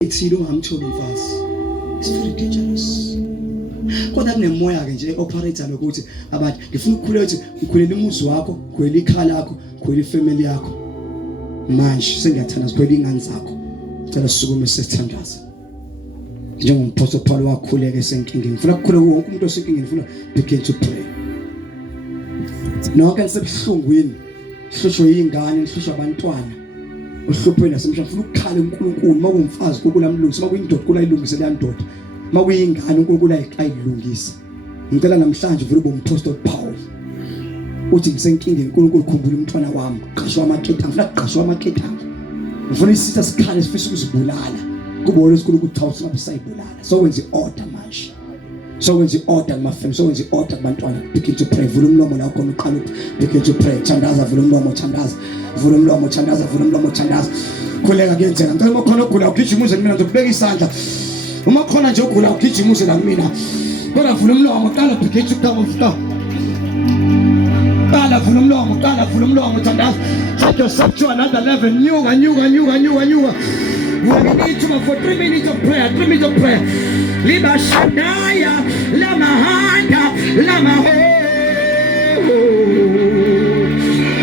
ethile ungamthola umfazi. It's very dangerous. Kodwa kunemoya ke nje operator lokuthi abathi ngifuna ukukhuleka ukuthi ukhulela umuzi wakho, khwela ikhala lakho, khwela ifamily yakho. Manje sengiyathanda sikhwela ingane zakho. Cela sisukume sesithandaza. Njengompostoli Paul wakhuleka esenkingeni. Ngifuna ukukhuleka wonke umuntu osenkingeni, ngifuna begin to pray. Nonke nisebuhlungwini, hlushwa izingane, hlushwa abantwana. Uhluphweni nasemhlabeni ufuna ukukhala uNkulunkulu, makuwumfazi kukulamlungisa, makuyindoda kulayilungisela yandoda. Makuyingane uNkulunkulu ayilungisa. Ngicela namhlanje uvule bompostoli Paul. Uthi ngisenkingeni uNkulunkulu khumbula umntwana wami, qashwa amaketanga, ngifuna kuqashwa amaketanga. Ngifuna isitha sikhale sifisa ukuzibulala. Kubona isikhulu ukuthi thawuthi ngabe sayibulala. So wenza iorder manje. So wenza iorder mafem, so wenza iorder kubantwana. Begin to pray. Vula umlomo la ukhona uqala ukuthi begin to pray. Thandaza, vula umlomo, thandaza. Vula umlomo, thandaza, vula umlomo, thandaza. Khuleka kuyenzeka. Ngicela uma khona ugula ugijimuze kumina ngizokubeka isandla. Uma khona nje ugula ugijimuze la kumina. Kodwa vula umlomo, qala begin to stop. Qala vula umlomo, qala vula umlomo, thandaza. Take yourself to another level. Nyuka. We need to for 3 minutes of prayer. 3 minutes of prayer. Liba Shandaya, Lama Handa, Lama Ho.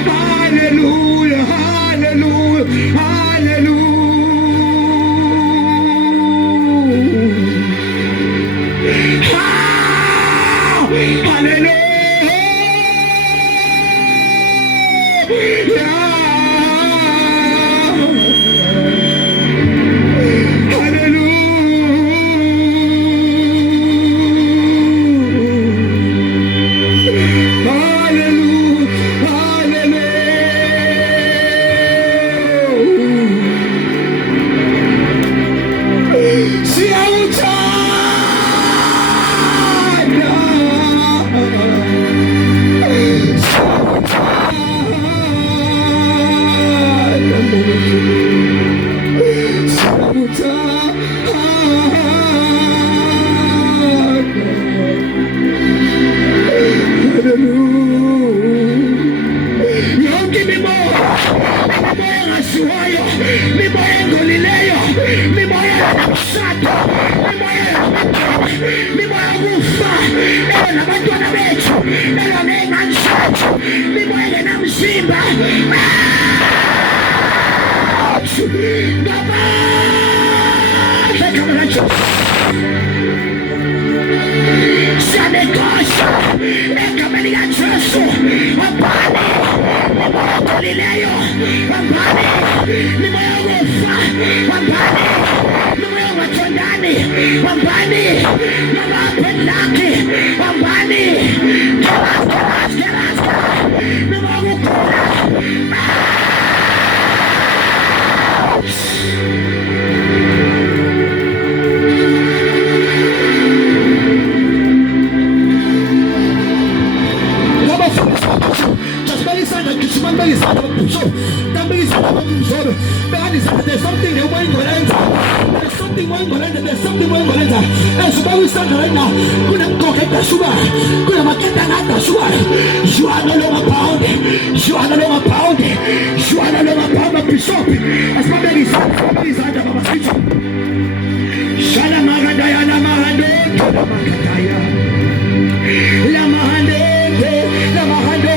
Hallelujah, hallelujah, hallelujah. Hallelujah. There's something going on. There's something going on. And so we stand right now. Couldn't go get the sugar. Couldn't get the sugar. You are no longer bound. You are no longer bound. You are no longer bound of Bishop. As my baby is under my speech. Shana Magadaya Namahande. Lamahande. Lamahande. Lamahande.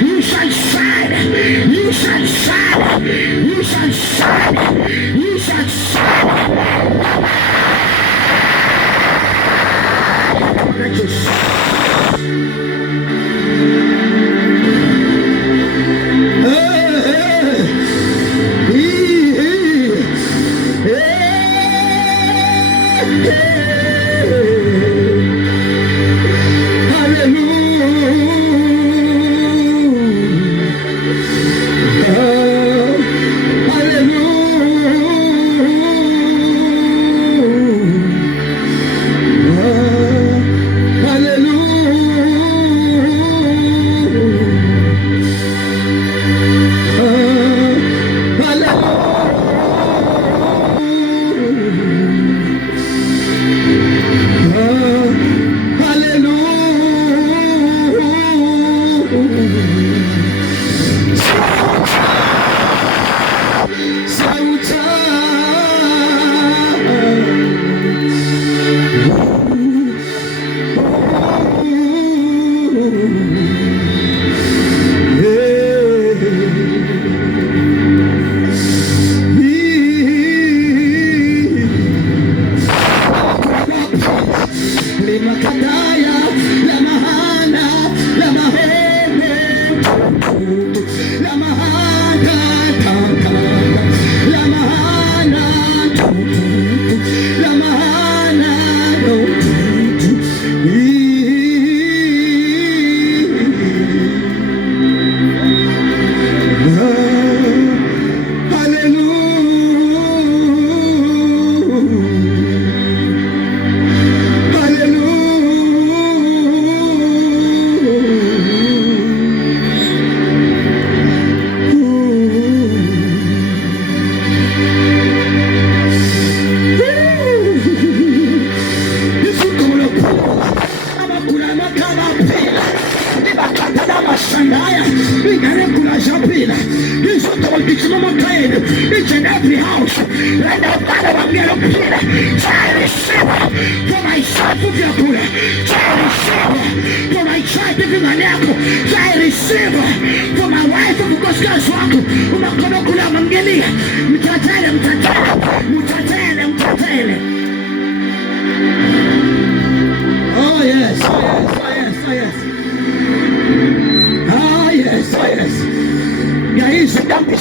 You shall shine. You shall shine. You shall shine. You shall shine. Hallelujah. Each and every house, right now, Father, I'm going to pray. Try to receive for my son, for your Buddha. Try to receive for my child, for my nephew. Try to receive for my wife, for God's work. Umakona mangeli, mtatele. Oh yes.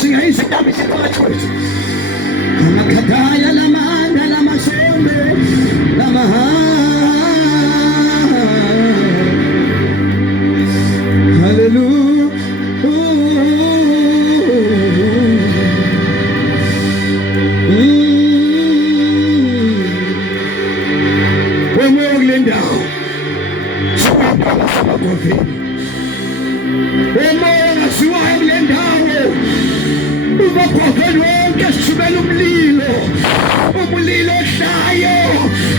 Yaisi kabisa kwa choice. Makadaya la manda la masombe la maha. Hallelujah. We're moving down. Ubaphakeni wonke sibela umlilo shayo,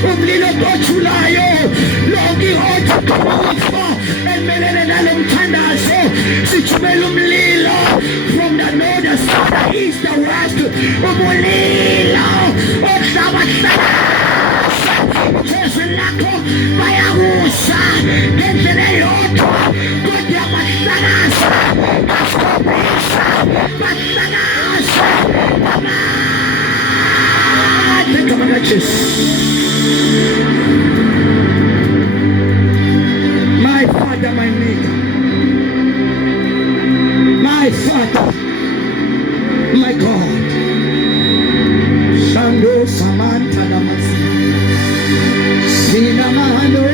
umlilo othulayo, lonke othukuma emelele nalo mthandazo, sithumela umlilo from the north, the south, the east, the west, umlilo ohlaba Jesu lakho bayakusa ngendlela eyodwa kodwa bahlakasa basikhombisa bahlakasa ngegama likaJesu. My Father, my Maker, my Father, my God, Shando Samantha Namasi Sinamano.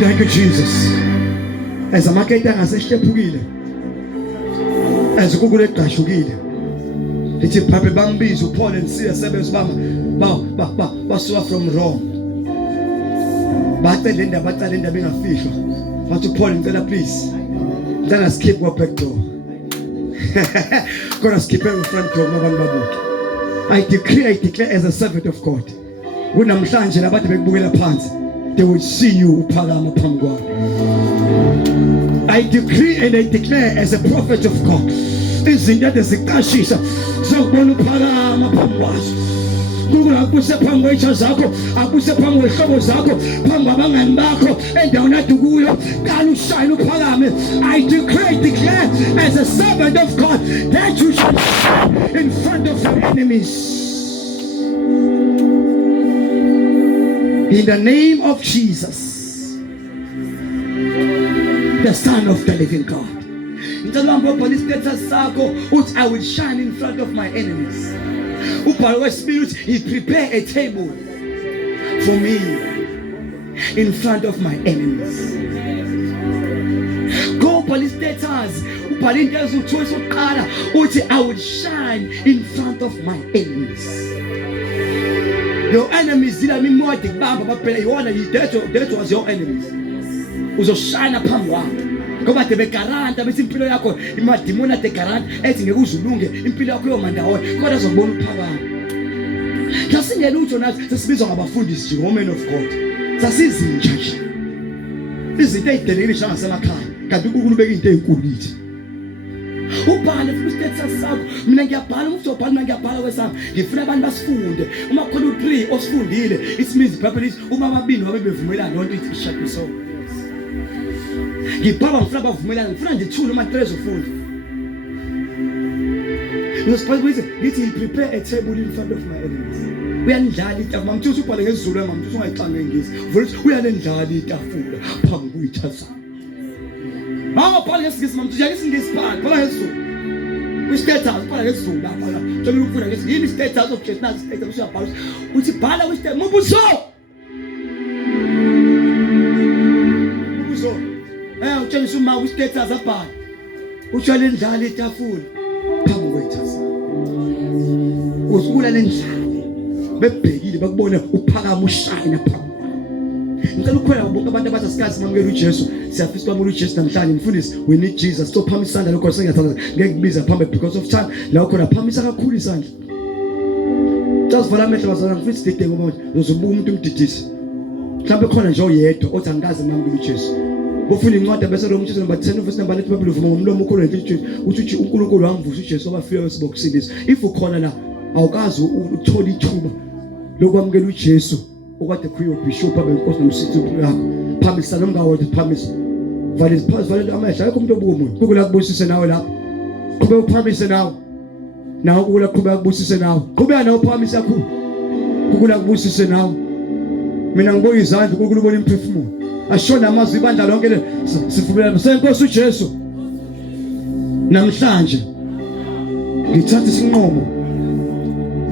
Thank you, Jesus. As a maketa ngaseshephukile, as ukugule qashukile, lithi phaphe bambiza uPaul and Silas basuka from Rome. Bacela indaba bengafishwa. Bathi uPaul ngicela please, ngicela skip kwa back door. Gonna skip in front door ngoba ngibabuke. I declare as a servant of God. Kunamhlanje labantu bekubukela phansi, they will see you uphakama phambi kwabo. I decree and I declare as a prophet of God, izinto eziqashisa zokubona uphakama phambi kwazo. Akuse phambi kwethu zakho, akuse phambi kwehlobo zakho, phambi kwabangani bakho endaweni ade kuyo, kana ushine uphakame. I declare as a servant of God that you shall shine in front of your enemies. In the name of Jesus, the Son of the living God. I will shine in front of my enemies. Spirit, He prepared a table for me in front of my enemies. Go police status. I will shine in front of my enemies. Your enemies did I mean more? That was your enemies. Shine upon one. ngoba debegaranta bethi impilo yakho imadimona degaranta ethi ngeke uzulunge impilo yakho yomandawo kodwa azokubona uphakama jasingena ujo nathi sesibizwa ngabafundisi nje women of God sasizinja nje izinto ezidelekile njengasemakhaya kanti uNkulunkulu ubeka into ezinkulu kithi ubhale futhi status sakho mina ngiyabhala umuntu obhala mina ngiyabhala kwesami ngifuna abantu basifunde uma khona u3 osifundile it means Bible is uma ababili wabe bevumelana lonto ithi shaka so ngibhaba ngifuna bavumelana ngifuna nje 2 noma 3 zofunda ngosiphakathi ngithi prepare a table in front of my enemies uyandlala itafula mamthusa ubhale ngesizulu mamthusa ungayixanga ngengisi voice uyalendlala itafula phambi kuyithatha bhala ngesingisi mamthusa ngesingisi bhala ngesizulu kwi-status bhala ngesizulu lapha la njengoba ukufuna ngesizulu yini status of just nazi status uyabhala uthi bhala kwi-status mubuzo utshengisa uma kwi-status abhala uthi uyalendlala itafula phambi kuyithatha uzukula lendlala bebhekile bakubona uphakama ushayina phambi ngicela ukukhwela bonke abantu abasasikazi mamukela uJesu siyafisa kwamula uJesu namhlanje mfundisi we need Jesus so phambi isandla lokho sengiyathanda ngeke kubiza phambi because of time la khona phamisa kakhulu isandla just vala amehlo bazana mfundisi dide ngoba uzobuka umuntu umdidisi mhlawumbe khona nje oyedwa othi angikaze mamukela uJesu bofuna incwadi bese lo mthetho number 10 verse number 11 Bible uvuma ngomlomo okhulu nje uthi uNkulunkulu wamvusa uJesu obafika wesibokusilisa if ukhona la awukazi uthola ithuba lokwamukela uJesu okade kuyo bishop abenkosi nomsithi yakho phamisa nomngawode phamisa vale amehla akho umuntu obuka umuntu kukula kubusise nawe lapha kube uphamise nawe nawe kukula qhubeka kubusise nawe qhubeka nawe uphamise yakho kukula kubusise nawe mina ngibona izandla kukula ubona imphefumulo ashona amazwi ibandla lonke sivumelana senkosi uJesu namhlanje ngithatha isinqumo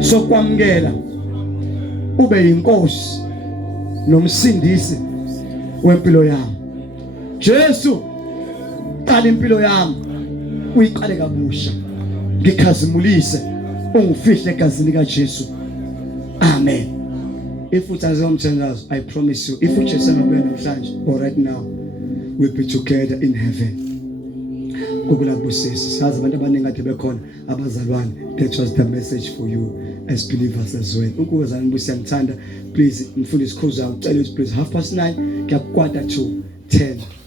sokwamukela ube inkosi nomsindisi wempilo yami Jesu qala impilo yami uyiqale kabusha ngikhazimulise ungifihle egazini kaJesu amen if utazomthandazo I promise you if uJesu angabuya namhlanje or right now we'll be together in heaven ukula kubusisi sazi abantu abaningi kade bekhona abazalwane that was the message for you as believers as well ukuzana mbusi ngithanda please mfundisi Khoza ucela please 9:30 kuya 9:45 to 10